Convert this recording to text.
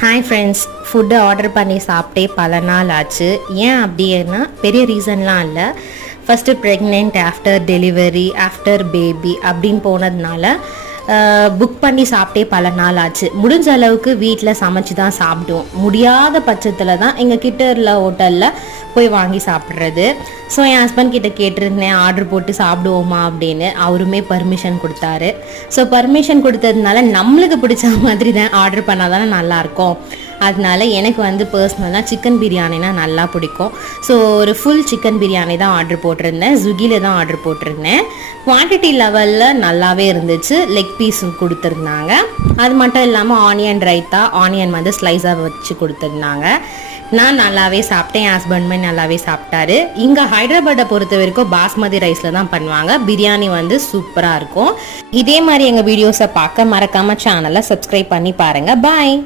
Hi friends, food order பண்ணி சாப்பிட்டே பல நாள் ஆச்சு. ஏன் அப்படின்னா பெரிய ரீசன்லாம் இல்லை. First pregnant, after delivery, after baby அப்படின்னு போனதுனால புக் பண்ணி சாப்பிட்டே பல நாள் ஆச்சு. முடிஞ்ச அளவுக்கு வீட்டில் சமைச்சு தான் சாப்பிடுவோம். முடியாத பட்சத்தில் தான் எங்கள் கிட்ட உள்ள ஹோட்டலில் போய் வாங்கி சாப்பிட்றது. ஸோ என் ஹஸ்பண்ட் கிட்ட கேட்டிருந்தேன் ஆர்டர் போட்டு சாப்பிடுவோமா அப்படின்னு. அவருமே பர்மிஷன் கொடுத்தாரு. ஸோ பர்மிஷன் கொடுத்ததுனால நம்மளுக்கு பிடிச்ச மாதிரி தான் ஆர்டர் பண்ணால் தானே நல்லாயிருக்கும். அதனால எனக்கு வந்து பர்சனலாக சிக்கன் பிரியாணினா நல்லா பிடிக்கும். ஸோ ஒரு ஃபுல் சிக்கன் பிரியாணி தான் ஆர்டர் போட்டிருந்தேன். ஸ்விக்கியில் தான் ஆர்டர் போட்டிருந்தேன். குவான்டிட்டி லெவலில் நல்லாவே இருந்துச்சு. லெக் பீஸ் கொடுத்துருந்தாங்க. அது மட்டும் இல்லாமல் ஆனியன் ரைத்தா, ஆனியன் வந்து ஸ்லைஸாக வச்சு கொடுத்துருந்தாங்க. நான் நல்லாவே சாப்பிட்டேன். என் ஹஸ்பண்டுமே நல்லாவே சாப்பிட்டாரு. இங்கே ஹைதராபாத்தை பொறுத்த வரைக்கும் பாஸ்மதி ரைஸில் தான் பண்ணுவாங்க. பிரியாணி வந்து சூப்பராக இருக்கும். இதே மாதிரி எங்கள் வீடியோஸை பார்க்க மறக்காமல் சேனலை சப்ஸ்கிரைப் பண்ணி பாருங்கள். பாய்.